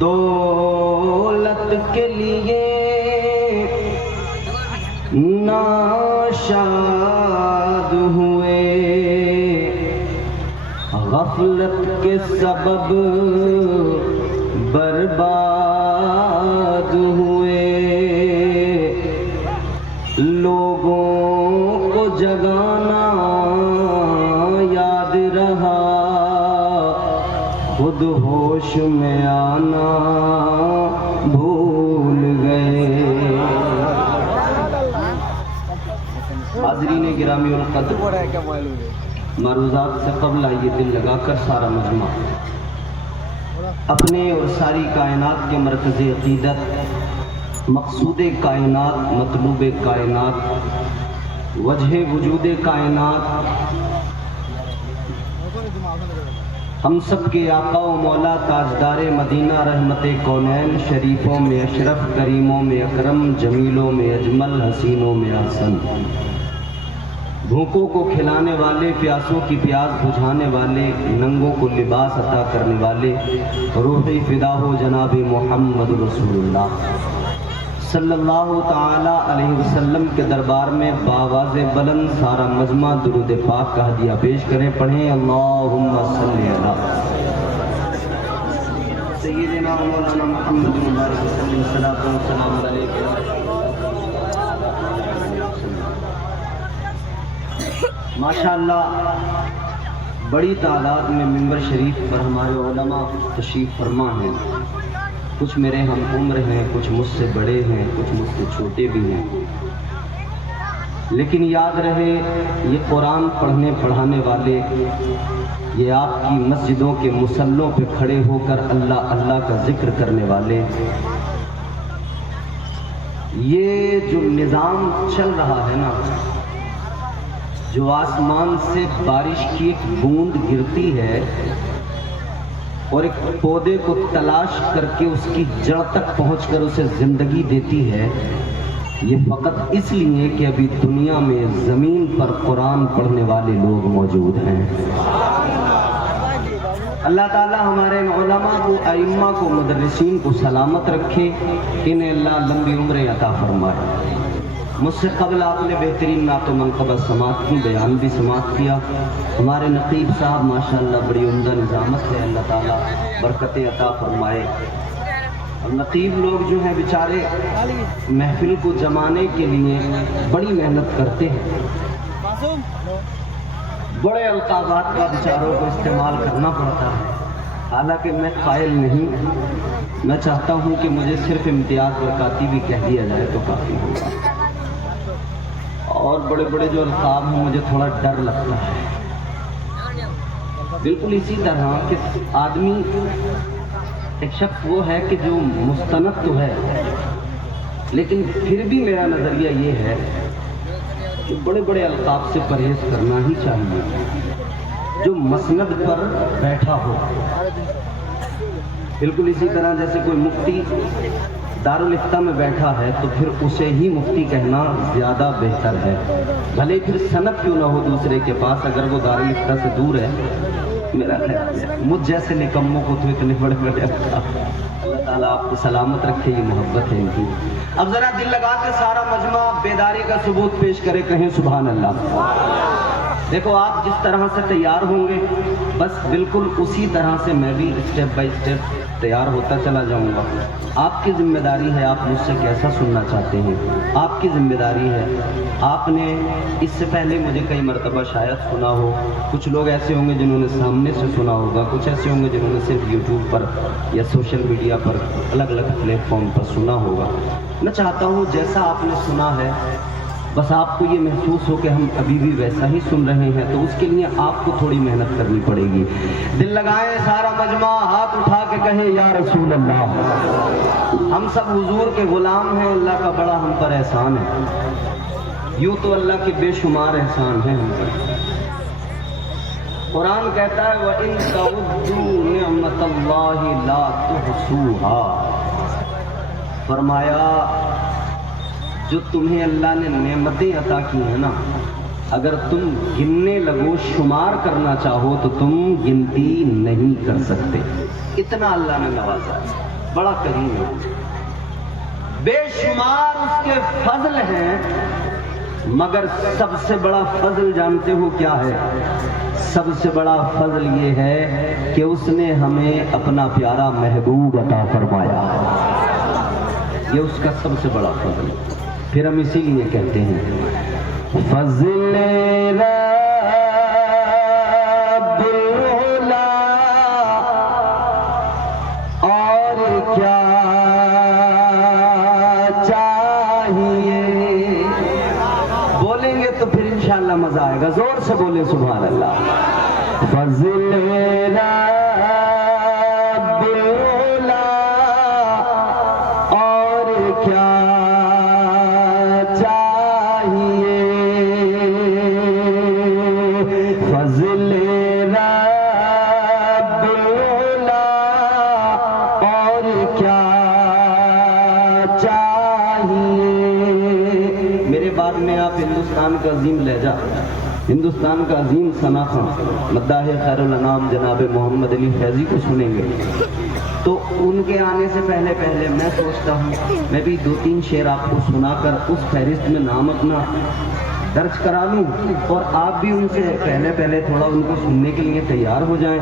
دولت کے لیے ناشاد ہوئے، غفلت کے سبب برباد ہوئے، لوگوں کو جگانا یاد رہا، خود ہوش میں آنا بھول گئے۔ حاضرین گرامی القدر، معروضات سے قبل آئیے دل لگا کر سارا مجمع اپنے اور ساری کائنات کے مرکز عقیدت، مقصود کائنات، مطلوب کائنات، وجہ وجود کائنات، ہم سب کے آقا و مولا تاجدار مدینہ رحمت کونین شریفوں میں اشرف، کریموں میں اکرم، جمیلوں میں اجمل، حسینوں میں احسن، بھوکوں کو کھلانے والے، پیاسوں کی پیاس بجھانے والے، ننگوں کو لباس عطا کرنے والے، روحی فدا ہو جناب محمد رسول اللہ صلی اللہ تعالی علیہ وسلم کے دربار میں بآواز بلند سارا مجمع درود پاک کا ہدیہ پیش کریں۔ پڑھیں اللہم صلی علی سیدنا مولانا محمد مبارک وسلم، صلاۃ و سلام علیہ۔ ماشاءاللہ بڑی تعداد میں ممبر شریف پر ہمارے علماء تشریف فرما ہیں، کچھ میرے ہم عمر ہیں، کچھ مجھ سے بڑے ہیں، کچھ مجھ سے چھوٹے بھی ہیں، لیکن یاد رہے یہ قرآن پڑھنے پڑھانے والے، یہ آپ کی مسجدوں کے مصلوں پہ کھڑے ہو کر اللہ اللہ کا ذکر کرنے والے، یہ جو نظام چل رہا ہے نا، جو آسمان سے بارش کی ایک بوند گرتی ہے اور ایک پودے کو تلاش کر کے اس کی جڑ تک پہنچ کر اسے زندگی دیتی ہے، یہ فقط اس لیے کہ ابھی دنیا میں زمین پر قرآن پڑھنے والے لوگ موجود ہیں۔ اللہ تعالی ہمارے علماء کو، ائمہ کو، مدرسین کو سلامت رکھے، انہیں اللہ لمبی عمریں عطا فرمائے۔ مجھ سے قبل آپ نے بہترین نعت و منقبت سماعت کی، بیان بھی سماعت کیا۔ ہمارے نقیب صاحب ماشاءاللہ بڑی عمدہ نظامت ہے، اللہ تعالیٰ برکتیں عطا فرمائے۔ اور نقیب لوگ جو ہیں بیچارے محفل کو جمانے کے لیے بڑی محنت کرتے ہیں، بڑے القابات کا بیچاروں کو استعمال کرنا پڑتا ہے، حالانکہ میں قائل نہیں، میں چاہتا ہوں کہ مجھے صرف امتیاز برکاتی بھی کہہ دیا جائے تو کافی ہوگا، اور بڑے بڑے جو القاب ہیں مجھے تھوڑا ڈر لگتا ہے۔ بالکل اسی طرح کہ آدمی، ایک شخص وہ ہے کہ جو مستند تو ہے، لیکن پھر بھی میرا نظریہ یہ ہے کہ بڑے بڑے القاب سے پرہیز کرنا ہی چاہیے۔ جو مسند پر بیٹھا ہو، بالکل اسی طرح جیسے کوئی مفتی دارالفتہ میں بیٹھا ہے تو پھر اسے ہی مفتی کہنا زیادہ بہتر ہے، بھلے پھر سند کیوں نہ ہو دوسرے کے پاس، اگر وہ دارالفتہ سے دور ہے۔ میرا خیال ہے مجھ جیسے نکموں کو تو اتنے بڑے بڑے اللہ تعالیٰ آپ کو سلامت رکھے، یہ محبت ہے ان کی۔ اب ذرا دل لگا کے سارا مجمع بیداری کا ثبوت پیش کرے، کہیں سبحان اللہ۔ دیکھو آپ جس طرح سے تیار ہوں گے بس بالکل اسی طرح سے میں بھی اسٹیپ بائی اسٹیپ تیار ہوتا چلا جاؤں گا۔ آپ کی ذمہ داری ہے آپ مجھ سے کیسا سننا چاہتے ہیں، آپ کی ذمہ داری ہے۔ آپ نے اس سے پہلے مجھے کئی مرتبہ شاید سنا ہو، کچھ لوگ ایسے ہوں گے جنہوں نے سامنے سے سنا ہوگا، کچھ ایسے ہوں گے جنہوں نے صرف یوٹیوب پر یا سوشل میڈیا پر الگ الگ پلیٹ فارم پر سنا ہوگا۔ میں چاہتا ہوں جیسا آپ نے سنا ہے بس آپ کو یہ محسوس ہو کہ ہم ابھی بھی ویسا ہی سن رہے ہیں، تو اس کے لیے آپ کو تھوڑی محنت کرنی پڑے گی۔ دل لگائیں سارا مجمع، ہاتھ اٹھا کے کہیں یا رسول اللہ۔ ہم سب حضور کے غلام ہیں، اللہ کا بڑا ہم پر احسان ہے، یوں تو اللہ کے بے شمار احسان ہیں ہم پر۔ قرآن کہتا ہے وَإِن تَعُدُّوا نِعْمَتَ اللَّهِ لَا تُحْصُوهَا، فرمایا جو تمہیں اللہ نے نعمتیں عطا کی ہیں نا، اگر تم گننے لگو شمار کرنا چاہو تو تم گنتی نہیں کر سکتے. اتنا اللہ نے نوازا ہے, بڑا کریم ہے, بے شمار اس کے فضل ہیں. مگر سب سے بڑا فضل جانتے ہو کیا ہے؟ سب سے بڑا فضل یہ ہے کہ اس نے ہمیں اپنا پیارا محبوب عطا فرمایا. یہ اس کا سب سے بڑا فضل ہے. پھر ہم اسی لیے کہتے ہیں فضل رب العلا اور کیا چاہیے. بولیں گے تو پھر انشاءاللہ مزہ آئے گا. زور سے بولیں سبحان اللہ. فضل رب العلا اور کیا چاہیے. فضل رب العلا اور کیا چاہیے. میرے بعد میں آپ ہندوستان کا عظیم لہجہ, ہندوستان کا عظیم سناخواں مداح خیر الانام جناب محمد علی فیضی کو سنیں گے. تو ان کے آنے سے پہلے میں سوچتا ہوں میں بھی 2-3 شعر آپ کو سنا کر اس فہرست میں نام اپنا درج کرا لوں, اور آپ بھی ان سے پہلے تھوڑا ان کو سننے کے لیے تیار ہو جائیں.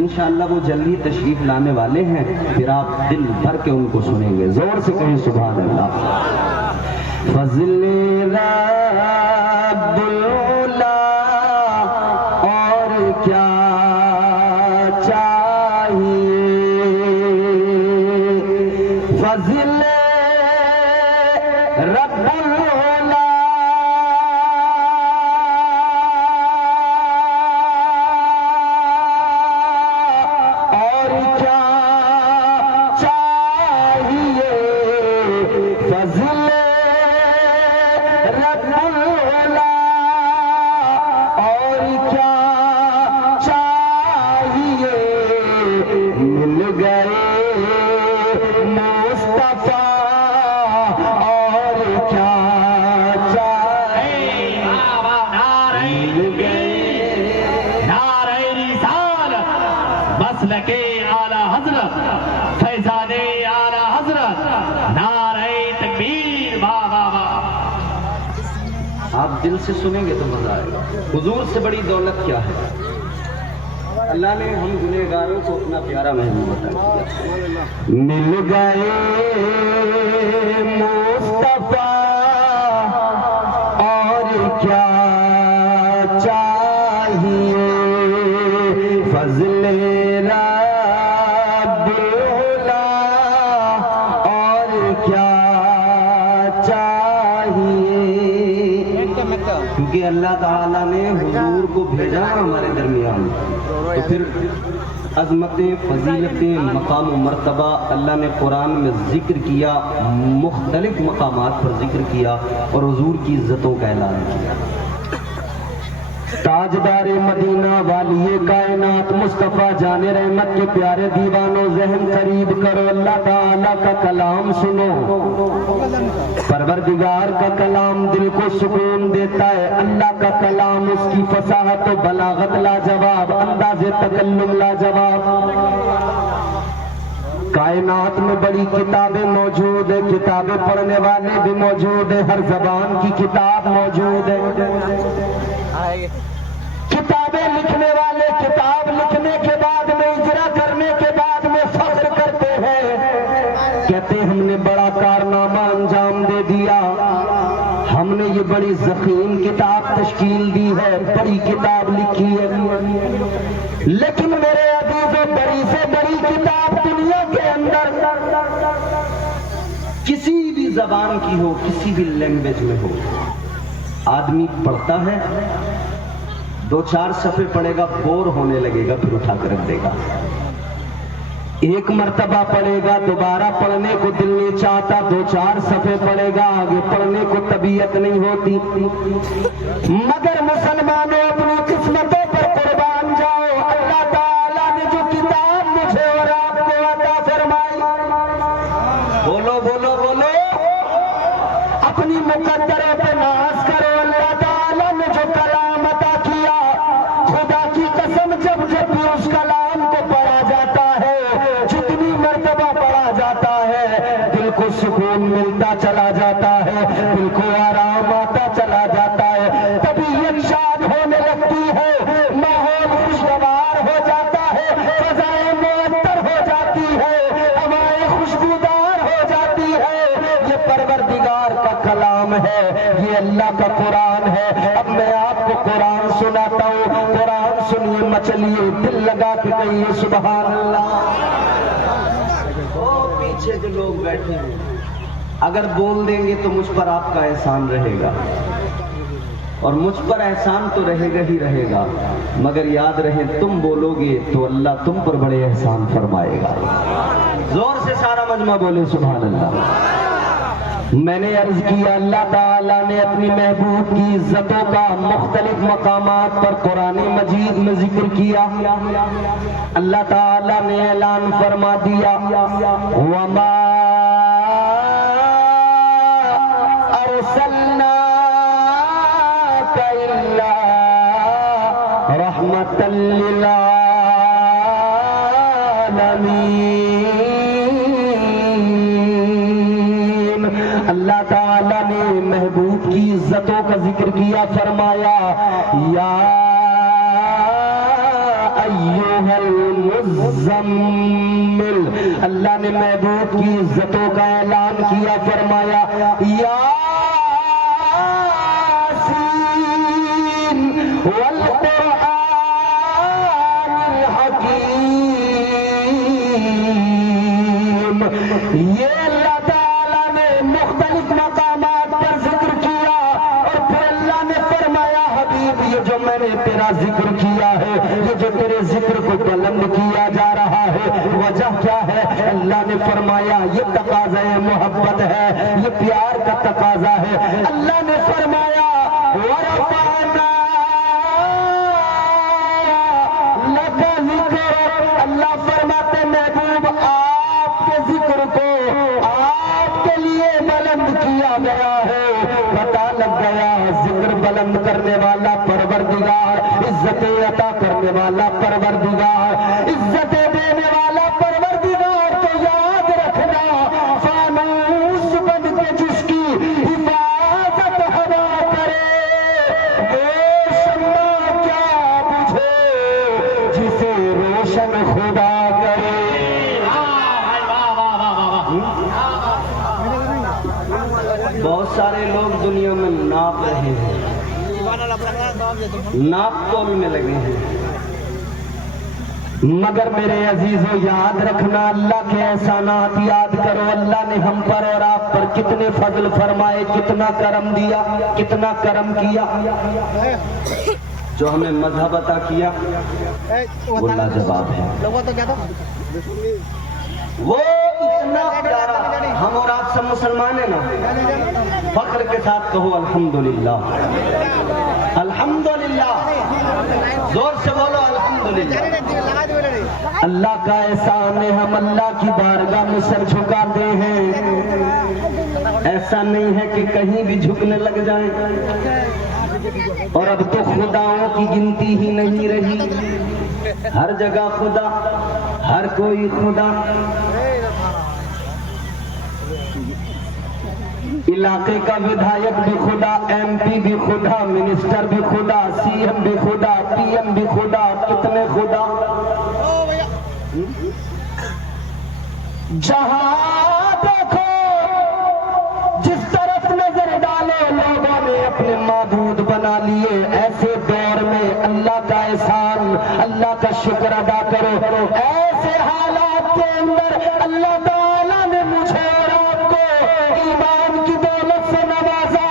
انشاءاللہ وہ جلدی تشریف لانے والے ہیں, پھر آپ دل بھر کے ان کو سنیں گے. زور سے کہیں سبحان اللہ. فضل رب العلا اور کیا چاہیے. فضل رب العلا اور کیا چاہیے. فضل رب العلا اور کیا چاہیے. مل گئے مصطفیٰ اور کیا چاہیے. مل گئے نعرہ رسالت مسلک اعلی حضرت فیضان اعلی حضرت نعرہ تکبیر. واہ واہ واہ. آپ دل سے سنیں گے تو مزہ آئے گا. حضور سے بڑی دولت کیا ہے؟ اللہ نے ہم گنہگاروں کو اپنا پیارا محبوب عطا کیا. مل گئے مصطفیٰ اور کیا چاہیے. فضل رب العلا اور کیا چاہیے. کیونکہ اللہ تعالیٰ نے حضور کو بھیجا ہمارے درمیان, تو پھر عظمتیں, فضیلتیں, مقام و مرتبہ اللہ نے قرآن میں ذکر کیا, مختلف مقامات پر ذکر کیا, اور حضور کی عزتوں کا اعلان کیا. تاجدار مدینہ والی کائنات مصطفیٰ جان رحمت کے پیارے دیوانوں, ذہن قریب کرو, اللہ تعالیٰ کا کلام سنو. پروردگار کا کلام دل کو سکون دیتا ہے. اللہ کا کلام, اس کی فصاحت و بلاغت لاجواب, انداز تکلم لاجواب. کائنات میں بڑی کتابیں موجود ہیں, کتابیں پڑھنے والے بھی موجود ہیں, ہر زبان کی کتاب موجود ہے. کتابیں لکھنے والے کتاب لکھنے کے بعد میں, اجرا کرنے کے بعد میں فخر کرتے ہیں, کہتے ہیں ہم نے بڑا کارنامہ انجام دے دیا, ہم نے یہ بڑی ضخیم کتاب تشکیل دی ہے, بڑی کتاب لکھی ہے. لیکن میرے عزیزوں, بڑی سے بڑی کتاب دنیا کے اندر کسی بھی زبان کی ہو, کسی بھی لینگویج میں ہو, آدمی پڑھتا ہے, 2-4 صفحے پڑھے گا, بور ہونے لگے گا, پھر اٹھا کر رکھ دے گا. ایک مرتبہ پڑھے گا, دوبارہ پڑھنے کو دل نہیں چاہتا, 2-4 صفحے پڑھے گا, آگے پڑھنے کو طبیعت نہیں ہوتی. مگر مسلمانوں, اپنی قسمتوں پر قربان جاؤ. اللہ تعالیٰ نے جو کتاب مجھے اور آپ کو عطا فرمائی, بولو بولو بولو, اپنی مقدروں پہ ناز کرو. اللہ تعالیٰ نے جو چلیے دل لگا کے کہیے سبحان اللہ۔ پیچھے جو لوگ بیٹھے ہیں اگر بول دیں گے تو مجھ پر آپ کا احسان رہے گا، اور مجھ پر احسان تو رہے گا ہی رہے گا، مگر یاد رہے تم بولو گے تو اللہ تم پر بڑے احسان فرمائے گا۔ زور سے سارا مجمع بولے سبحان اللہ۔ میں نے عرض کیا اللہ تعالیٰ نے اپنی محبوب کی عزتوں کا مختلف مقامات پر قرآن مجید میں ذکر کیا۔ اللہ تعالیٰ نے اعلان فرما دیا وَمَا أَرْسَلْنَاكَ إِلَّا رَحْمَةً لِّلْعَالَمِينَ۔ اللہ تعالیٰ نے محبوب کی عزتوں کا ذکر کیا، فرمایا یا ایھا المزمل۔ اللہ نے محبوب کی عزتوں کا اعلان کیا، فرمایا یاسین والقرآن الحکیم۔ یہ اللہ تعالیٰ نے مختلف مقامات پر ذکر کیا، اور پھر اللہ نے فرمایا حبیب یہ جو میں نے تیرا ذکر کیا ہے، یہ جو تیرے ذکر کو بلند کیا جا رہا ہے، وجہ کیا ہے؟ اللہ نے فرمایا یہ تقاضا محبت ہے، یہ پیار کا تقاضا ہے۔ اللہ نے فرمایا وَرَفَعْنَا لَكَ ذِكْرَكَ۔ اللہ فرماتے محبوب آپ کے ذکر کو آپ کے لیے بلند کیا گیا ہے۔ پتہ لگ گیا ذکر بلند کرنے والا پروردگار، عزت عطا کرنے والا پروردگار، عزت دینے والا پروردگار۔ تو یاد رکھنا فانوس بن کے جس کی حفاظت ہوا کرے، وہ شمع کیا بجھے جسے روشن خدا کرے۔ بہت سارے لوگ دنیا میں ناپ رہے ہیں، ناپ تول میں لگے ہیں، مگر میرے عزیزوں یاد رکھنا اللہ کے احسانات یاد کرو۔ اللہ نے ہم پر اور آپ پر کتنے فضل فرمائے، کتنا کرم دیا، کتنا کرم کیا۔ جو ہمیں مذہب عطا کیا وہ لاجواب ہے، وہ اتنا پیارا۔ ہم اور آپ سب مسلمان ہیں نا، فخر کے ساتھ کہو الحمدللہ، الحمدللہ، زور سے بولو الحمدللہ۔ اللہ کا احسان ہے، ہم اللہ کی بارگاہ میں سر جھکاتے ہیں۔ ایسا نہیں ہے کہ کہیں بھی جھکنے لگ جائیں، اور اب تو خداؤں کی گنتی ہی نہیں رہی، ہر جگہ خدا، ہر کوئی خدا۔ علاقے کا ودھایک بھی خدا، ایم پی بھی خدا، منسٹر بھی خدا، سی ایم بھی خدا، پی ایم بھی خدا، کتنے خدا۔ جہاں دیکھو جس طرف نظر ڈالو لوگوں نے اپنے معبود بنا لیے۔ ایسے دور میں اللہ کا احسان، اللہ کا شکر ادا کرو۔ ایسے حالات کے اندر اللہ تعالیٰ نے مجھے اور آپ کو ایمان کی دولت سے نوازا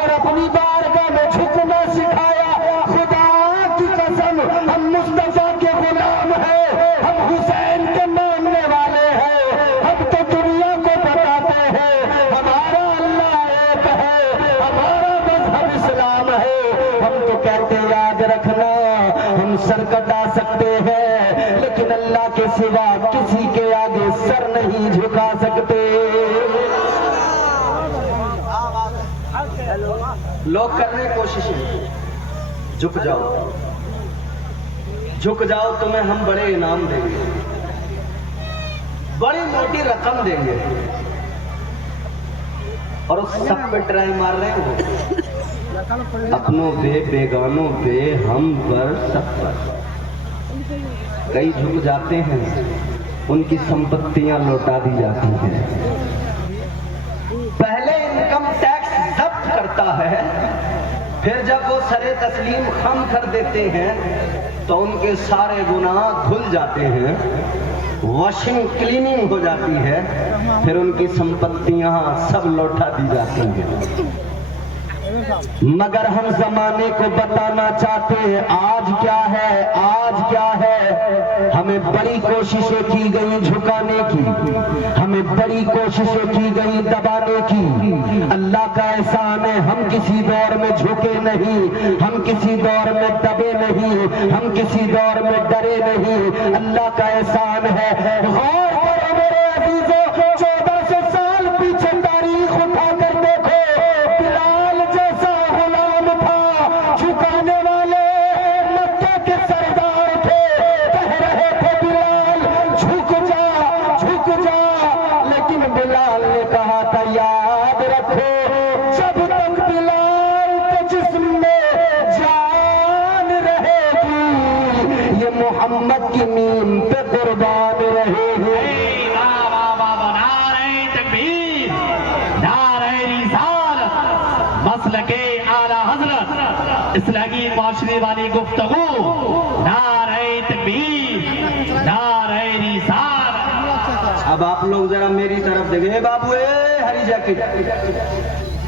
اور اپنی بارگاہ میں جھکنا سکھایا۔ خدا کی قسم ہم مصطفیٰ کے غلام ہیں، ہم حسین کے ماننے والے ہیں، ہم تو دنیا کو بتاتے ہیں ہمارا اللہ ایک ہے، ہمارا مذہب اسلام ہے۔ ہم تو کہتے یاد رکھنا ہم سر کٹا سکتے ہیں لیکن اللہ کے سوا کسی کے آگے سر نہیں جھکا سکتے۔ لوگ کرنے کی کوشش ہے، جھک جاؤ، جھک جاؤ، تمہیں ہم بڑے انعام دیں گے، بڑی موٹی رقم دیں گے، اور اس سب پہ ٹرائی مار رہے ہیں، اپنوں پہ، بیگانوں پہ، ہم پر، سب پر۔ کئی جھک جاتے ہیں، ان کی سمپتیاں لوٹا دی جاتی ہیں۔ پہلے انکم ٹیکس ضبط کرتا ہے، پھر جب وہ سرے تسلیم خم کر دیتے ہیں تو ان کے سارے گناہ دھل جاتے ہیں، واشنگ کلیننگ ہو جاتی ہے، پھر ان کی سمپتیاں سب لوٹا دی جاتی ہیں۔ مگر ہم زمانے کو بتانا چاہتے ہیں آج کیا ہے، آج کیا ہے۔ ہمیں بڑی کوششیں کی گئی جھکانے کی، ہمیں بڑی کوششیں کی گئی دبانے کی۔ اللہ کا احسان ہے ہم کسی دور میں جھکے نہیں، ہم کسی دور میں دبے نہیں، ہم کسی دور میں ڈرے نہیں۔ اللہ کا احسان ہے۔ غور کرو میرے عزیزو، 1400 سال پیچھے تاریخ اٹھا کر دیکھو، بلال جیسا غلام تھا، جھکانے والے مکے کے سردار تھے، کہہ رہے تھے بلال جھک جا جھک جا، لیکن بلال نے کہا تھا یاد رکھو جب تک بلال کے جسم میں جان رہے گی یہ محمد کی نیم پہ قربان رہے گی۔ مسلک اعلیٰ حضرت اسلامی معاشرے والی گفتگو، نعرہ تکبیر، نعرہ رسالت۔ اب آپ لوگ ذرا میری طرف دیکھیں۔ اے بابو، اے ہری جیکٹ،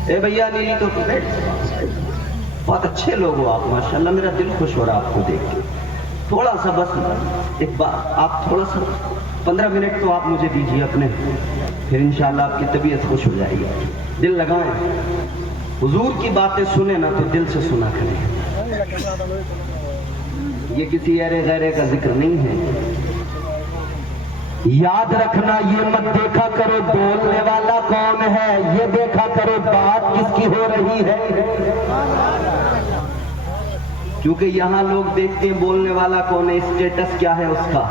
اے بھیا نیلی تو بہت اچھے لوگ ہو آپ، ماشاءاللہ میرا دل خوش ہو رہا آپ کو دیکھ کے۔ تھوڑا سا بس ایک بار آپ تھوڑا سا 15 منٹ تو آپ مجھے دیجیے اپنے، پھر انشاءاللہ آپ کی طبیعت خوش ہو جائے گی۔ دل لگائیں، حضور کی باتیں سنیں نا تو دل سے سنا کریں۔ یہ کسی ایرے غیرے کا ذکر نہیں ہے۔ یاد رکھنا یہ مت دیکھا کرو بولنے والا کون ہے، یہ دیکھا کرو بات کس کی ہو رہی ہے، کیونکہ یہاں لوگ دیکھتے ہیں بولنے والا کون ہے، اسٹیٹس کیا ہے اس کا،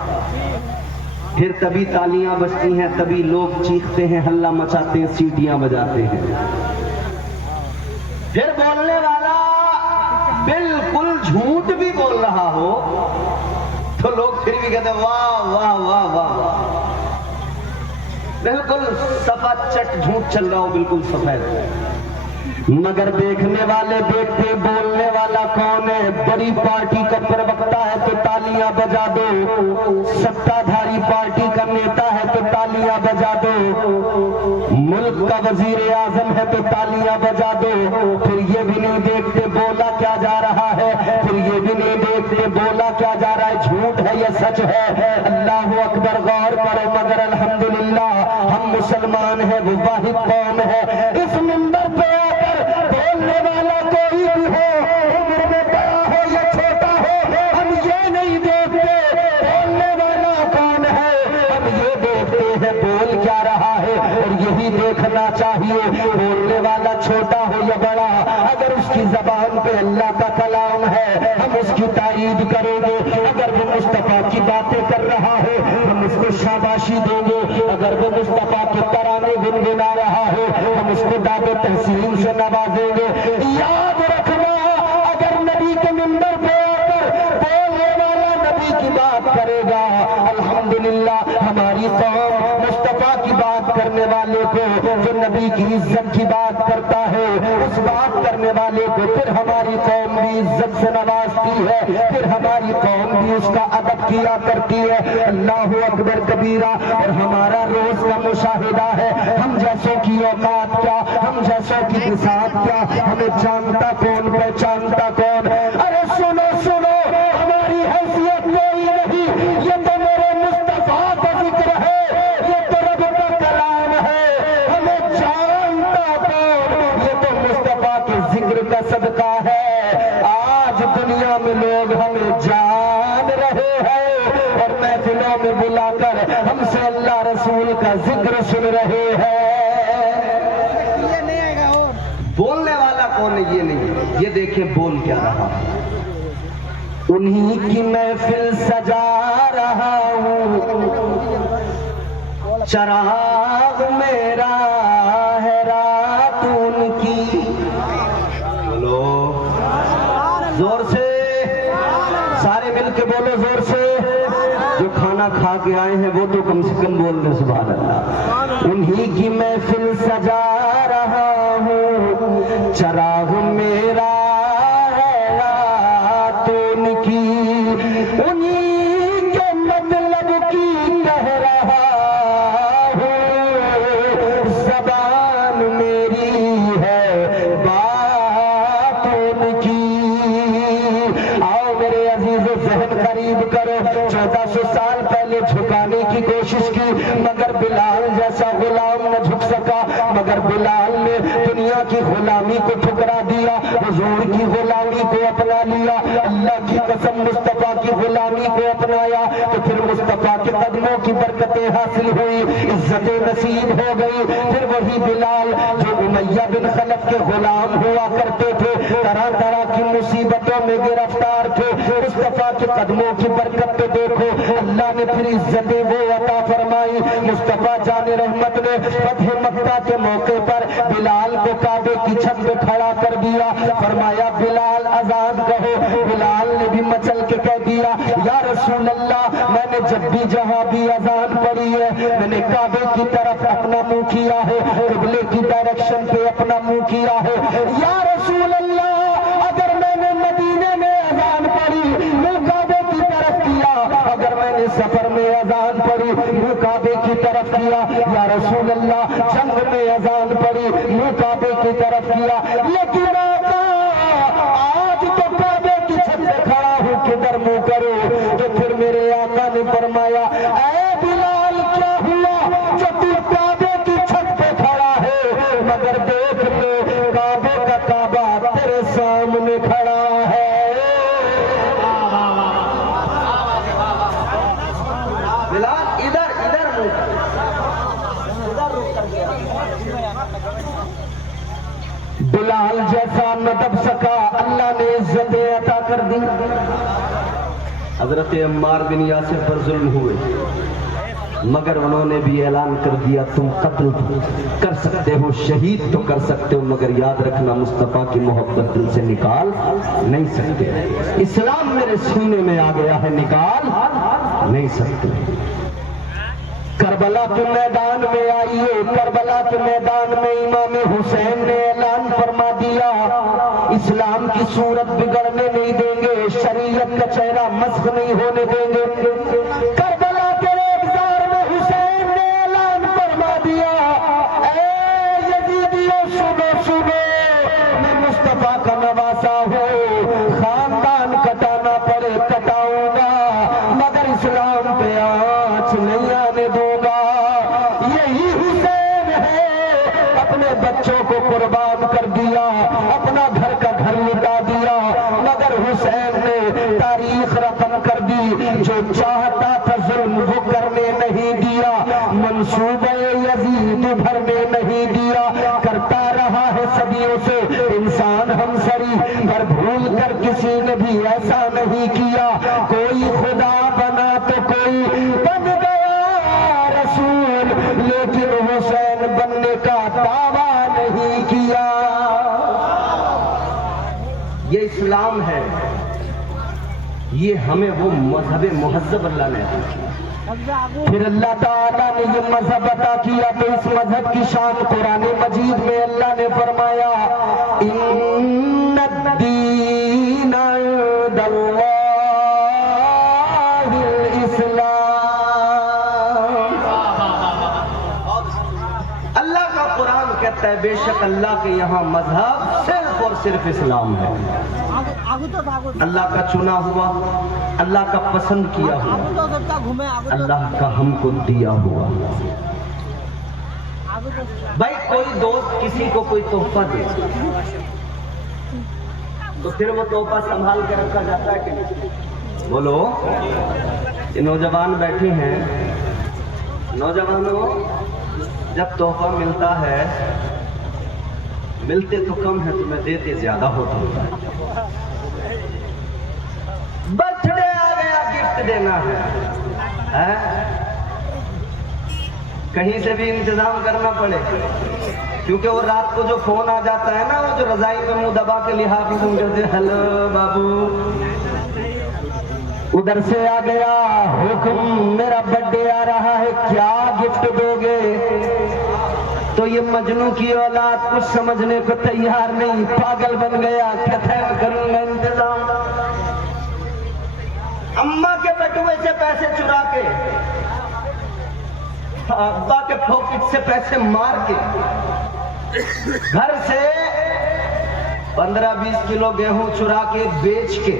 پھر تبھی تالیاں بجتی ہیں، تبھی لوگ چیختے ہیں، ہلہ مچاتے ہیں، سیٹیاں بجاتے ہیں۔ پھر بولنے والا بالکل جھوٹ بھی بول رہا ہو تو لوگ پھر بھی کہتے ہیں واہ واہ واہ واہ، بالکل صفا چٹ جھوٹ چل رہا ہو، بالکل سفید، مگر دیکھنے والے دیکھتے بولنے والا کون ہے۔ بڑی پارٹی کا پروکتا ہے تو تالیاں بجا دو، ستا دھاری پارٹی کا نیتا ہے تو تالیاں بجا دو، ملک کا وزیر اعظم ہے تو تالیاں بجا دو۔ پھر یہ بھی نہیں دیکھتے بولا کیا جا رہا ہے، پھر یہ بھی نہیں دیکھتے بولا کیا جا رہا ہے، جھوٹ ہے یا سچ ہے۔ اللہ اکبر، غور کرو، مگر الحمدللہ ہم مسلمان ہیں، وہ واحد قوم ہے۔ اس منبر پہ آ کر بولنے والا کوئی بھی ہو، عمر میں بڑا ہو یا چھوٹا ہو، ہم یہ نہیں دیکھتے بولنے والا کون ہے، ہم یہ دیکھتے ہیں بول کیا رہا ہے، اور یہی دیکھنا چاہیے بولنے والا چھوٹا ہو یا بڑا، اگر اس کی زبان پہ اللہ کا کلام ہے ہم اس کی تعریف کریں گے، اگر وہ مصطفیٰ کی باتیں کر رہا ہے ہم اس کو شاباشی دیں گے، اگر وہ مصطفیٰ کے ترانے گنگنا رہا ہے ہم اس کو داد و تحسین سے نوازیں گے۔ یاد رکھنا اگر نبی کے منبر پہ آ کر بولنے والا نبی کی بات کرے گا، الحمدللہ ہماری قوم مصطفیٰ کی بات کرنے والے کو، جو نبی کی عزت کی بات کرتا ہے اس بات کرنے والے کو پھر ہماری قوم بھی عزت سے نوازتی ہے، پھر ہماری قوم بھی اس کا ادب کیا کرتی ہے۔ اللہ اکبر کبیرہ۔ اور ہمارا روز کا مشاہدہ ہے، ہم جیسوں کی اوقات کیا، ہم جیسوں کی بساط کیا، ہمیں جانتا کون پہچانتا کون۔ ارے سنو سنو، ہماری حیثیت کوئی نہیں، یہ تو میرے مصطفیٰ کا ذکر ہے، یہ تو رب کا کلام ہے، ہمیں جانتا کون، یہ تو مصطفیٰ کے ذکر کا صدقہ ہے۔ آج دنیا میں لوگ ہمیں جان رہے ہیں اور محفلوں میں بلا کر ہم سے اللہ رسول کا ذکر سن رہے ہیں۔ بولنے والا کون ہے یہ نہیں، یہ دیکھیں بول کیا رہا، انہی کی محفل سجا رہا ہوں، چراغ میرا ہے رات ان کی۔ بولو زور سے، سارے مل کے بولو زور سے، جو کھانا کھا کے آئے ہیں وہ تو کم سے کم بول دیں سبحان اللہ۔ انہی کی محفل سجا رہا ہوں، چراغ میرا مگر بلال جیسا غلام نہ جھک سکا، مگر بلال نے دنیا کی غلامی کو ٹھکرا دیا، حضور کی غلامی کو اپنا لیا، اللہ کی قسم مصطفیٰ کی غلامی کو اپنایا، تو پھر مصطفیٰ کے قدموں کی برکتیں حاصل ہوئی، عزتیں نصیب ہو گئی۔ پھر وہی بلال جو امیہ بن خلف کے غلام ہوا کرتے تھے، طرح طرح کی مصیبتوں میں گرفتار تھے، مصطفیٰ کے قدموں کی برکت پہ دیکھو اللہ نے پھر عزتیں وہ عطا فرمائی۔ مصطفیٰ جان رحمت نے فتح مکہ کے موقع پر بلال کو کعبے کی چھت پہ کھڑا کر دیا، فرمایا بلال اذان کہو۔ بلال نے بھی مچل کے کہہ دیا یا رسول اللہ، میں نے جب بھی جہاں بھی اذان پڑھی ہے میں نے کعبے کی طرف اپنا منہ کیا ہے، قبلے کی ڈائریکشن پہ اپنا منہ کیا ہے۔ یا رسول اللہ، اگر میں نے مدینے میں اذان پڑھی منہ کعبے کی طرف کیا، اگر میں نے سفر میں اذان پڑھی منہ کعبے کی طرف کیا، یا رسول اللہ جنگ میں اذان پڑھی منہ کعبے کی طرف کیا، لیکن آقا آج تو کعبے کی چھت پہ کھڑا ہوں کدھر منہ کرو؟ تو پھر میرے آقا نے فرمایا اے بلال کیا ہوا جو تو کعبے کی چھت پہ کھڑا ہے، مگر دیکھ لے کعبے کا کعبہ تیرے سامنے کھڑا ہے۔ بلال ادھر بلال جیسا نہ دب سکا، اللہ نے عزتیں عطا کر دی۔ حضرت عمار بن یاسر پر ظلم ہوئے، مگر انہوں نے بھی اعلان کر دیا تم قتل کر سکتے ہو، شہید تو کر سکتے ہو، مگر یاد رکھنا مصطفیٰ کی محبت دل سے نکال نہیں سکتے۔ اسلام میرے سینے میں آ گیا ہے، نکال نہیں سکتے۔ کربلا کے میدان میں آئیے، کربلا کے میدان میں امام حسین نے اعلان فرما دیا اسلام کی صورت بگڑنے نہیں دیں گے، شریعت کا چہرہ مسخ نہیں ہونے دیں گے۔ کربلا کے ریگزار میں حسین نے اعلان فرما دیا اے یزیدیوں سنو سنو، میں مصطفیٰ کا نواسا ہوں، خاندان کٹانا پڑے کٹاؤں گا، مگر اسلام پہ آنچ نہیں آنے دوں گا۔ یہی حسین ہے، اپنے بچوں کو قربان کر دیا، اپنا گھر کا گھر لٹا دیا، مگر حسین نے تاریخ رقم کر دی، جو چاہتا تھا ظلم وہ کرنے نہیں دیا، منصوبہ یزید بھرنے نہیں دیا، کرتا رہا ہے صدیوں سے انسان ہمسری، پر بھول کر کسی نے بھی ایسا نہیں کیا، کوئی خدا بنا تو کوئی بن گیا رسول، لیکن حسین بننے کا دعویٰ نہیں کیا۔ یہ اسلام ہے، یہ ہمیں وہ مذہب مہذب اللہ نے عطا کیا۔ پھر اللہ تعالیٰ نے یہ مذہب عطا کیا تو اس مذہب کی شان قرآن مجید میں اللہ نے فرمایا ان الدین عند اللہ الاسلام۔ اللہ کا قرآن کہتا ہے بے شک اللہ کے یہاں مذہب صرف اور صرف اسلام ہے، اللہ کا چنا ہوا، اللہ کا پسند کیا ہوا، اللہ کا ہم کو دیا ہوا۔ بھائی کوئی دوست کسی کو کوئی تحفہ دے تو پھر وہ تحفہ سنبھال کے رکھا جاتا ہے کہ نہیں؟ بولو، یہ نوجوان بیٹھے ہیں، نوجوانوں جب تحفہ ملتا ہے، ملتے تو کم ہے تمہیں دیتے زیادہ ہوتا ہے۔ برتھ ڈے آ گیا، گفٹ دینا ہے، کہیں سے بھی انتظام کرنا پڑے، کیونکہ وہ رات کو جو فون آ جاتا ہے نا، وہ جو رضائی میں منہ دبا کے لحاظ فون کرتے ہلو بابو، ادھر سے آ گیا حکم میرا برتھ ڈے آ رہا ہے، کیا گفٹ دو گے؟ تو یہ مجنو کی اولاد کچھ سمجھنے کو تیار نہیں، پاگل بن گیا، کہتا ہے کروں میں انتظام۔ اماں کے بٹوے سے پیسے چرا کے، ابا کے پاکٹ سے پیسے مار کے، گھر سے 15-20 کلو گیہوں چرا کے بیچ کے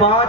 5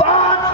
5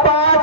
5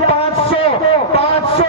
500, 500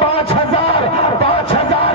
5000, 5000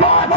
5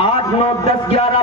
8 9 10 11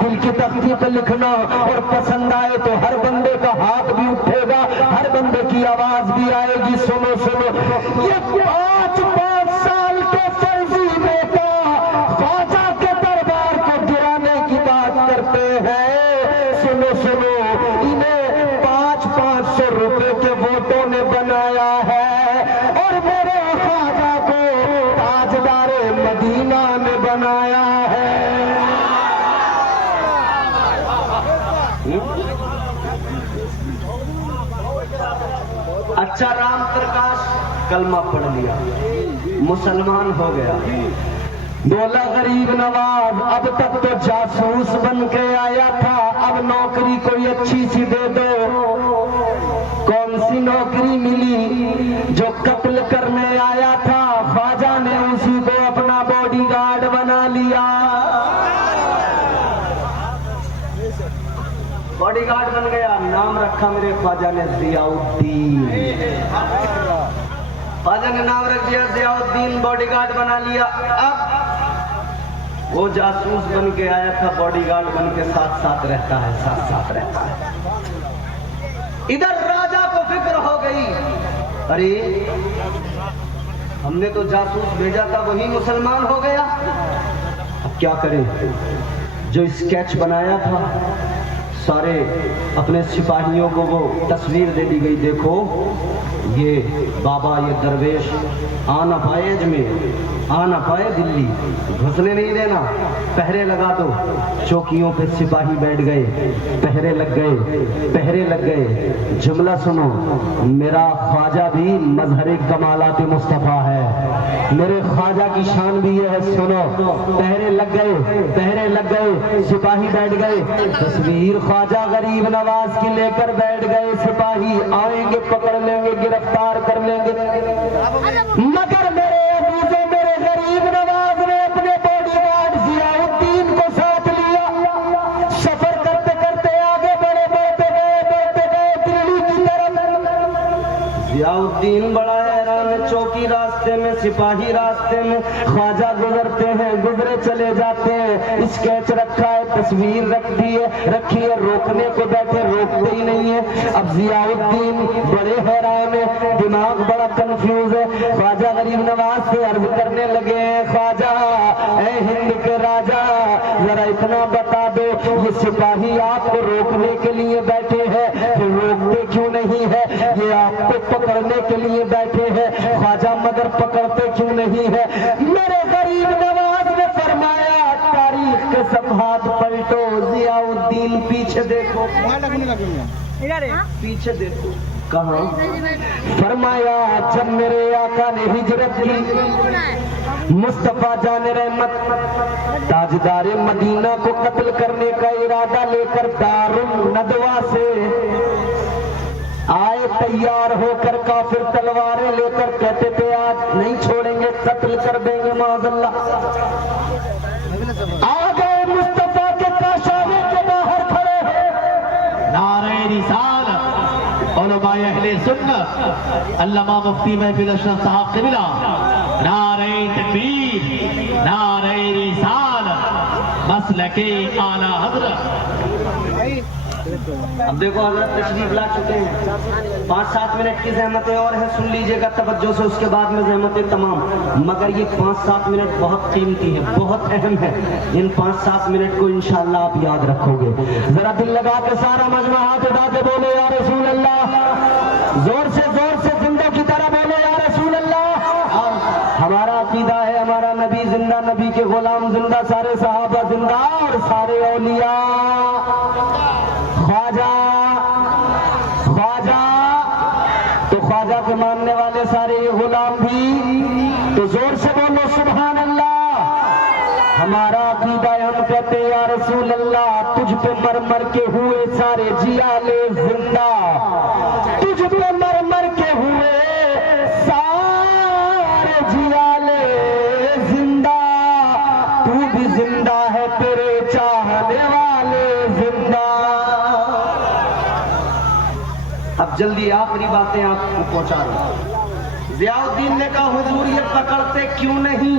دل کی تختی پہ لکھنا، اور پسند آئے تو ہر بندے کا ہاتھ بھی اٹھے گا، ہر بندے کی آواز بھی آئے گی۔ سنو سنو، یہ 5 سال کے فرضی بیٹا خواجہ کے دربار کو گرانے کی بات کرتے ہیں۔ سنو سنو، انہیں 500 روپے کے ووٹوں نے بنایا ہے، اور میرے خواجہ کو تاجدار مدینہ نے بنایا ہے۔ اچھا، رام پرکاش کلمہ پڑھ لیا، مسلمان ہو گیا۔ بولا غریب نواز اب تک تو جاسوس بن کے آیا تھا، اب نوکری کوئی اچھی سی دے دو۔ کون سی نوکری ملی؟ جو قتل کرنے آیا تھا خواجہ نے اسی کو اپنا باڈی گارڈ بنا لیا۔ باڈی گارڈ بن گیا، نام رکھا میرے خواجہ نے ضیاء الدین۔ خواجہ نے نام رکھ دیا ضیاء الدین، باڈی گارڈ بنا لیا۔ اب وہ جاسوس بن کے آیا تھا، باڈی گارڈ بن کے ساتھ ساتھ رہتا ہے، ساتھ ساتھ رہتا ہے۔ ادھر راجا کو فکر ہو گئی، ارے ہم نے تو جاسوس بھیجا تھا، وہی مسلمان ہو گیا، اب کیا کریں؟ جو اسکیچ بنایا تھا سارے اپنے سپاہیوں کو وہ تصویر دے دی گئی، دیکھو یہ بابا، یہ درویش آ نہ پائے اجمیر، آ نہ پائے دلی، گھسنے نہیں دینا، پہرے لگا دو۔ چوکیوں پہ سپاہی بیٹھ گئے، پہرے لگ گئے، پہرے لگ گئے۔ جملہ سنو، میرا خواجہ بھی مظہر کمالات مصطفیٰ ہے، میرے خواجہ کی شان بھی یہ ہے۔ سنو، پہرے لگ گئے، پہرے لگ گئے، سپاہی بیٹھ گئے، تصویر خواجہ غریب نواز کی لے کر بیٹھ گئے۔ سپاہی آئیں گے، پکڑ لیں گے، گرفتار کر لیں گے، مگر میرے عزیزوں، میرے غریب نواز نے اپنے باڈی گارڈ ضیاء الدین کو ساتھ لیا۔ سفر کرتے کرتے آگے بڑھے، بڑھتے گئے دلی کی طرف۔ ضیاء الدین بڑا حیران ہے، چوکی راستے میں، سپاہی راستے میں، خواجہ گزرتے ہیں، گزرے چلے جاتے ہیں۔ اسکیچ رکھا ہے، تصویر رکھی ہے، روکنے کو بیٹھے، روکتے ہی نہیں ہے۔ اب ضیاء الدین بڑے حیران ہیں، دماغ بڑا کنفیوز ہے۔ خواجہ غریب نواز سے عرض کرنے لگے ہیں، خواجہ اے ہند کے راجا، ذرا اتنا بتا دو، یہ سپاہی آپ کو روکنے کے لیے بیٹھے ہیں، پھر روکتے کیوں نہیں ہے؟ یہ آپ کو پکڑنے کے لیے بیٹھے ہیں، خواجہ مگر پکڑتے کیوں نہیں ہے؟ میرے غریب نواز نے فرمایا، تاریخ کے صفحات پلٹو، ضیاء الدین پیچھے دیکھو، پیچھے دیکھو، کہاں؟ فرمایا جب میرے آقا نے ہجرت کی، مصطفیٰ جان رحمت تاجدار مدینہ کو قتل کرنے کا ارادہ لے کر دار الندوہ سے آئے، تیار ہو کر کافر تلواریں لے کر کہتے تھے آج نہیں چھوڑیں گے، قتل کر دیں گے معاذ اللہ۔ آ گئے مصطفیٰ کے کاشانے کے باہر کھڑے ہیں، نعرہ رسالت، علماء اہل سنت، علامہ مفتی محفل اشرف صاحب قبلہ، نعرہ تکبیر، نعرہ رسالت، مسلک اعلی حضرت۔ اب دیکھو حضرت تشریف لا چکے ہیں، 5-7 منٹ کی زحمتیں اور ہیں، سن لیجئے گا توجہ سے، اس کے بعد میں زحمتیں تمام، مگر یہ 5-7 منٹ بہت قیمتی ہے، بہت اہم ہے، ان 5-7 منٹ کو انشاءاللہ آپ یاد رکھو گے۔ ذرا دل لگا کے سارا مجمع ہاتھ اٹھا کے بولے یا رسول اللہ، زور سے زندوں کی طرح بولے یا رسول اللہ۔ ہمارا عقیدہ ہے ہمارا نبی زندہ، نبی کے غلام زندہ، سارے صحابہ زندہ اور سارے اولیاء۔ خواجہ تو خواجہ کے ماننے والے سارے غلام بھی، تو زور سے بولو سبحان اللہ۔ ہمارا عقیدہ ہے، ہم کہتے یا رسول اللہ، تجھ پہ مر مر کے ہوئے سارے جیالے زندہ، تجھ پہ مر مر کے ہوئے سارے جیالے زندہ، تو بھی زندہ ہے، تیرے چاہنے والے زندہ۔ اب جلدی آخری باتیں آپ کو پہنچا رہا ہوں۔ ضیاء الدین نے کہا حضور یہ پکڑتے کیوں نہیں؟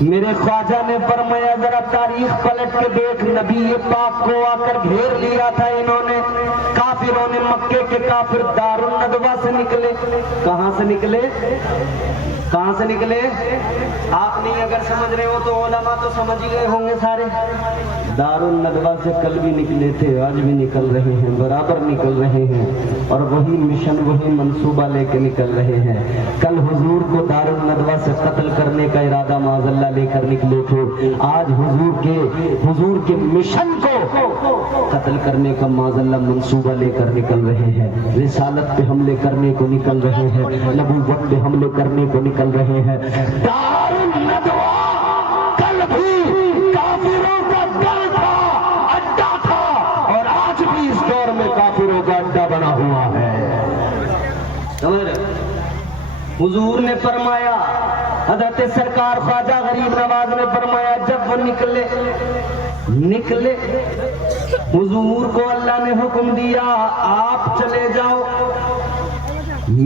میرے خواجہ نے فرمایا ذرا تاریخ پلٹ کے دیکھ، نبی پاک کو آ کر گھیر لیا تھا انہوں نے، کافروں نے، مکے کے کافر دار الندوہ سے نکلے۔ کہاں سے نکلے؟ کہاں سے نکلے؟ آپ نہیں اگر سمجھ رہے ہو تو علماء تو سمجھ ہی گئے ہوں گے سارے۔ دار الندوہ سے کل بھی نکلے تھے، آج بھی نکل رہے ہیں، برابر نکل رہے ہیں، اور وہی مشن، وہی منصوبہ لے کے نکل رہے ہیں۔ کل حضور کو دار الندوہ سے قتل کرنے کا ارادہ معاذ اللہ لے کر نکلے تھے، آج حضور کے مشن کو قتل کرنے کا معاذ اللہ منصوبہ لے کر نکل رہے ہیں، رسالت پہ حملے کرنے کو نکل رہے ہیں، نبوت پہ حملے کرنے کو نکل رہے ہیں۔ دار الندوہ کل بھی کافروں کا گھر تھا، اڈا تھا، اور آج بھی اس دور میں کافروں کا اڈا بنا ہوا ہے۔ حضور نے فرمایا، حضرت سرکار خواجہ غریب نواز نے فرمایا، جب وہ نکلے حضور کو اللہ نے حکم دیا آپ چلے جاؤ۔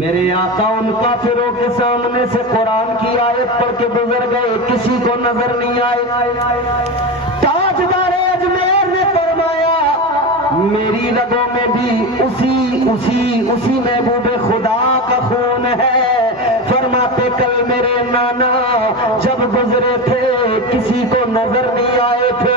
میرے آقا ان کافروں کے سامنے سے قرآن کی آیت پڑھ کے گزر گئے، کسی کو نظر نہیں آئے۔ تاجدار اجمیر نے فرمایا، میری رگوں میں بھی اسی محبوب خدا کا خون ہے۔ فرماتے کل میرے نانا جب گزرے تھے کسی کو نظر نہیں آئے تھے،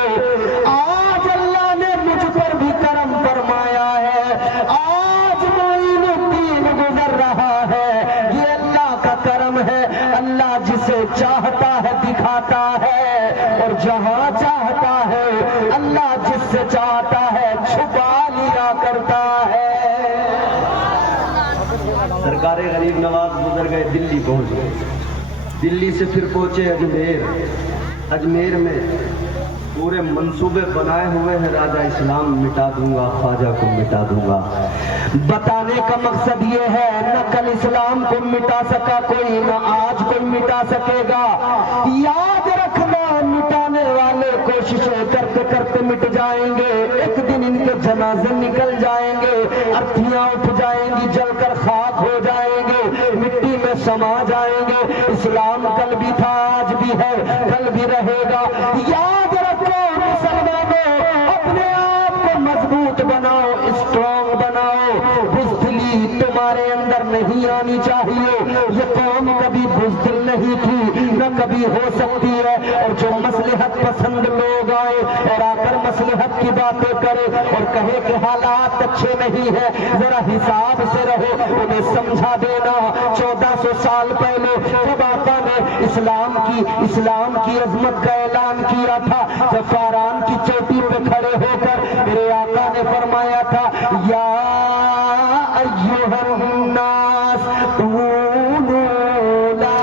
آج اللہ نے مجھ پر بھی کرم فرمایا ہے، آج معین الدین گزر رہا ہے۔ یہ اللہ کا کرم ہے، اللہ جسے چاہتا ہے دکھاتا ہے، اور جہاں چاہتا ہے اللہ جس سے چاہتا ہے چھپا لیا کرتا ہے۔ سرکار غریب نواز گزر گئے، دلی پہنچ گئے، دلی سے پھر پہنچے اجمیر میں پورے منصوبے بنائے ہوئے ہیں، راجہ اسلام مٹا دوں گا، خواجہ کو مٹا دوں گا۔ بتانے کا مقصد یہ ہے، نہ کل اسلام کو مٹا سکا کوئی، نہ آج کوئی مٹا سکے گا۔ یاد رکھنا، مٹانے والے کوششیں کرتے کرتے مٹ جائیں گے، ایک دن ان کے جنازے نکل جائیں گے، ارتھیاں اٹھ جائیں گی، جل کر خاک ہو جائیں گے، مٹی میں سما جائیں گے۔ اسلام کل بھی تھا، آج بھی ہے، کل بھی رہے گا۔ یاد رکھو مسلمانوں، اپنے آپ کو مضبوط بناؤ، اسٹرانگ بناؤ، بزدلی تمہارے اندر نہیں آنی چاہیے۔ یہ قوم کبھی بزدل نہیں تھی، نہ کبھی ہو سکتی ہے، اور جو مصلحت پسند لوگ آئے اور آ کر مصلحت کی باتیں کرے اور کہے کہ حالات اچھے نہیں ہیں، ذرا حساب سے رہو، انہیں سمجھا دینا 1400 سال پہلے جب آقا نے اسلام کی عظمت کا اعلان کیا تھا، جب فاران کی چوٹی پہ کھڑے ہو کر میرے آقا نے فرمایا تھا، یا ایھا الناس قولوا لا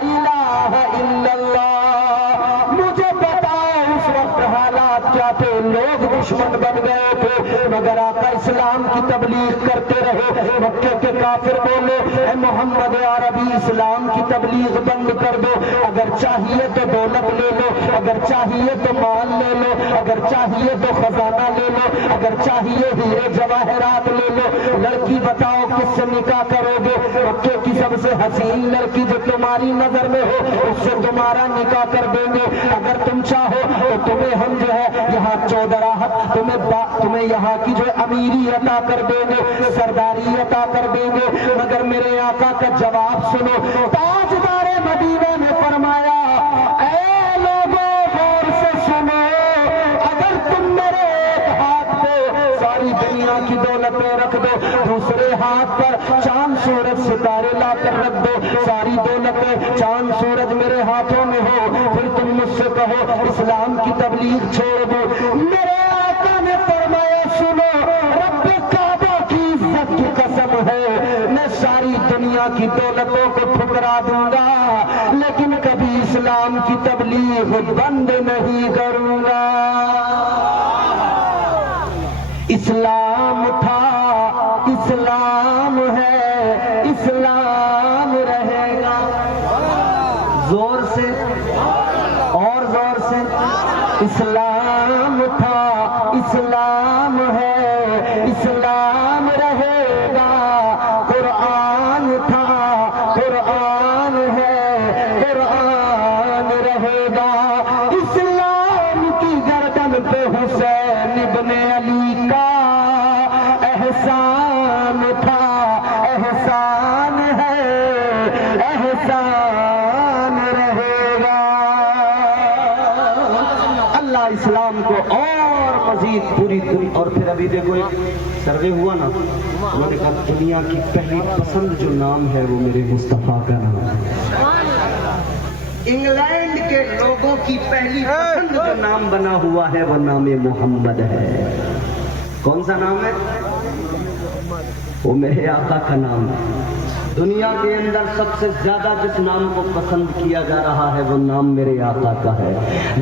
الہ الا اللہ۔ مجھے بتاؤ اس وقت حالات کیا تھے، لوگ دشمن بن گئے تھے، مگر آقا اسلام کی تبلیغ کرتے رہے۔ مکے کے کافر بولے، اے محمد عربی اسلام کی تبلیغ بند کر دو، اگر چاہیے تو دولت لے لو، اگر چاہیے تو مال لے لو، اگر چاہیے تو خزانہ لے لو، اگر چاہیے ہیرے جواہرات لے لو، لڑکی بتاؤ کس سے نکاح کرو گے؟ مکے کی سب سے حسین لڑکی جو تمہاری نظر میں ہو اس سے تمہارا نکاح کر دیں گے۔ اگر تم چاہو تو تمہیں ہم جو ہے یہاں چودراہت، تمہیں یہاں کی جو امیری عطا کر دیں گے، سرداری عطا کر دیں گے۔ مگر میرے آقا کا جواب سنو، تاجدار مدینہ نے فرمایا، اے لوگوں غور سے سنو، اگر تم میرے ایک ہاتھ پہ ساری دنیا کی دولتیں رکھ دو، دوسرے ہاتھ پر چاند سورج ستارے لا کر رکھ دو، ساری دولتیں چاند سورج میرے ہاتھوں میں ہو، پھر تم مجھ سے کہو اسلام کی تبلیغ چھوڑ دو۔ میرے آقا نے فرمایا، سنو، رب کعبہ کی عزت کی قسم ہے، میں ساری دنیا کی دولتوں کو ٹھکرا دوں گا لیکن کبھی اسلام کی تبلیغ بند نہیں کروں گا۔ اسلام تھا، اسلام ہے، اسلام رہے گا۔ زور سے اور زور سے، اسلام تھا، اسلام ہے، اسلام رہے گا۔ قرآن تھا، قرآن ہے، قرآن رہے اسلام کو اور مزید پوری دنیا. اور پھر ابھی دیکھو ایک سروے ہوا نا, انہوں نے کہا دنیا کی پہلی پسند جو نام ہے وہ میرے مصطفیٰ کا نام ہے. انگلینڈ کے لوگوں کی پہلی پسند جو نام بنا ہوا ہے وہ نام محمد ہے. کون سا نام ہے؟ وہ میرے آقا کا نام ہے. دنیا کے اندر سب سے زیادہ جس نام کو پسند کیا جا رہا ہے وہ نام میرے آقا کا ہے.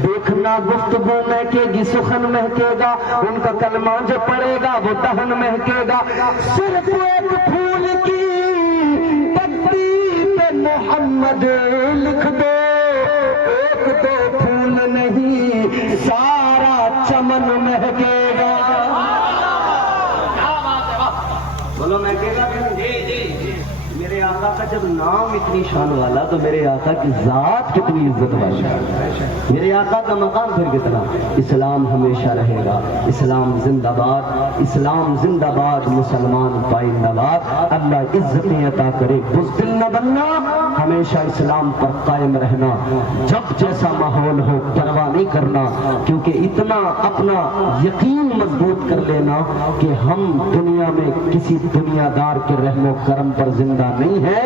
دیکھنا گفتگو مہکے گی سخن مہکے گا, ان کا کلمہ جو پڑے گا وہ دہن مہکے گا. صرف ایک پھول کی پتی پہ محمد لکھ دو, ایک دو پھول نہیں سارا چمن مہکے گا. بولو مہکے گا. میرے آقا کا جب نام اتنی شان والا تو میرے آقا کی ذات کتنی عزت والی, میرے آقا کا مقام پھر کتنا. اسلام ہمیشہ رہے گا, اسلام زندہ باد, اسلام زندہ باد, مسلمان پائندہ باد. اللہ عزتیں عطا کرے, بزدل نہ بننا, ہمیشہ اسلام پر قائم رہنا. جب جیسا ماحول ہو پرواہ نہیں کرنا, کیونکہ اتنا اپنا یقین مضبوط کر لینا کہ ہم دنیا میں کسی دنیا دار کے رحم و کرم پر زندہ نہیں ہے,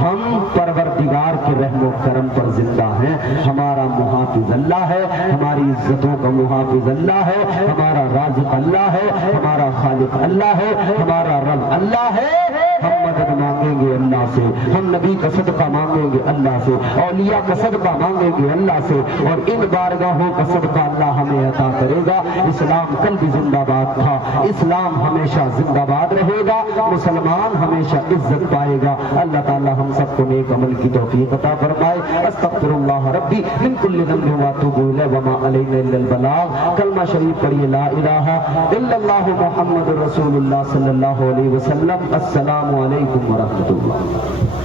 ہم پروردگار کے رحم و کرم پر زندہ ہیں. ہمارا محافظ اللہ ہے, ہماری عزتوں کا محافظ اللہ ہے, ہمارا رازق اللہ ہے, ہمارا خالق اللہ ہے, ہمارا رب اللہ ہے. ہم مدد مانگیں گے اللہ سے, ہم نبی کا صدقہ مانگیں گے اللہ سے, اولیاء کا صدقہ مانگیں گے اللہ سے, اور ان بارگاہوں کا صدقہ اللہ ہمیں عطا کرے گا. اسلام کل بھی زندہ باد تھا, اسلام ہمیشہ زندہ باد رہے گا, مسلمان ہمیشہ عزت پائے گا. اللہ تعالی ہم سب کو نیک عمل کی توفیق عطا فرمائے. استغفر اللہ ربی من کل ذنب واتوب الیہ وما علینا الا البلاغ. کلمہ شریف پڑھیے, لا الہ الا اللہ محمد رسول اللہ صلی اللہ علیہ وسلم. السلام علیکم ورحمۃ اللہ.